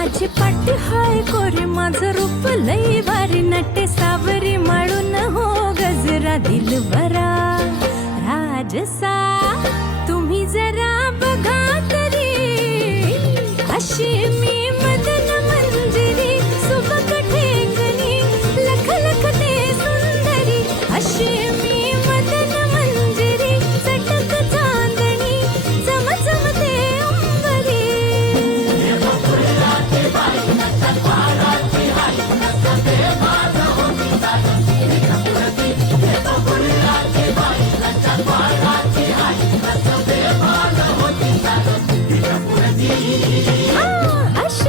माझी पाटी हाय कोरी माझं रूप लई भारी नटे सावरी माळून हो गजरा दिलबरा राजसा तुम्ही जरा